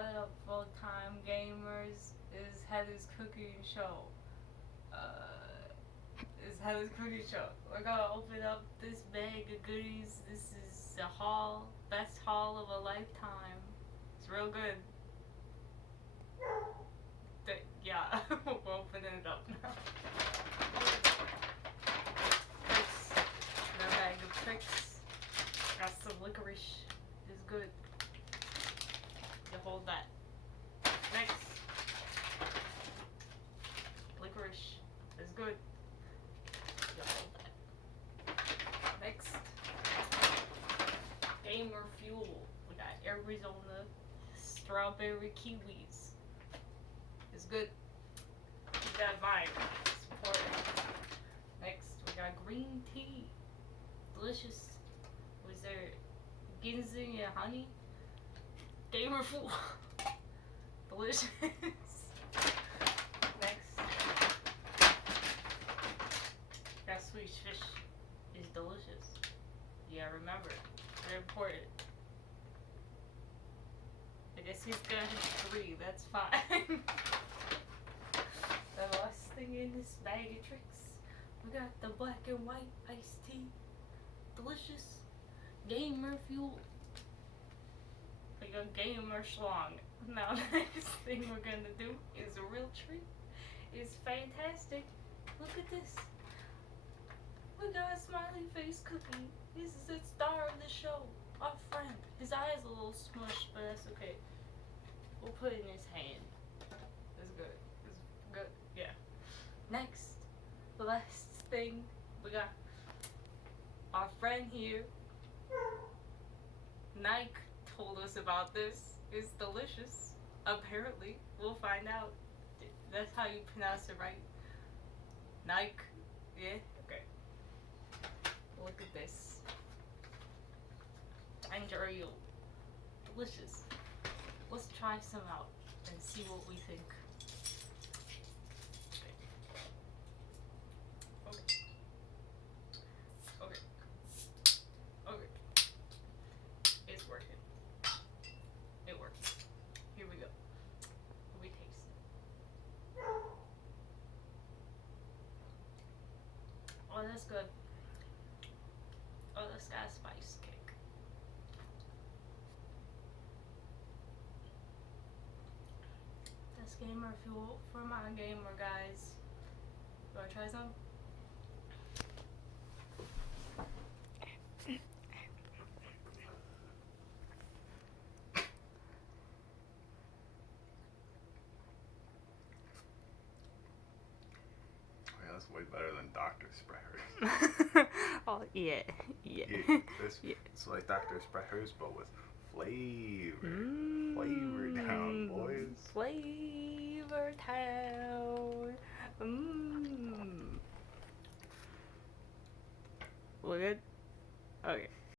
What up, full-time gamers? Is Heather's cooking show. Is Heather's cooking show. We're gonna open up this bag of goodies. This is the haul, best haul of a lifetime. It's real good. Yeah, we're opening it up now. Tricks. Another bag of tricks. Got some licorice. It's good. You hold that. Next. Licorice is good. You hold that. Next. Gamer fuel. We got Arizona strawberry kiwis. It's good. Keep that in mind. Support it. Next, we got green tea. Delicious. Was there ginseng and honey? Gamer food. Delicious. Next. Got Swedish fish. It's delicious. Yeah, remember. They're important. I guess he's gonna have 3. That's fine. The last thing in this bag of tricks, we got the black and white iced tea. Delicious. Gamer fuel. Like a gamer schlong. Now the next thing we're gonna do is a real treat. It's fantastic. Look at this. We got a smiley face cookie. This is the star of the show. Our friend. His eye is a little smushed, but that's okay. We'll put it in his hand. It's good. It's good. Yeah. Next, the last thing we got our friend here. Nike told us about this. It's delicious. Apparently, we'll find out. That's how you pronounce it, right? Nike. Yeah. Okay. Look at this. Ginger ale. Delicious. Let's try some out and see what we think. Okay. Okay. Okay. It's working. It works. Here we go. We taste it. Oh, that's good. Oh, that's got a spice kick. That's gamer fuel for my gamer guys. You wanna try some? Yeah, that's way better than Dr. Sprecher's. Oh, yeah. Yeah. It's like Dr. Sprecher's, but with flavor. Flavor down, boys. Flavor Town.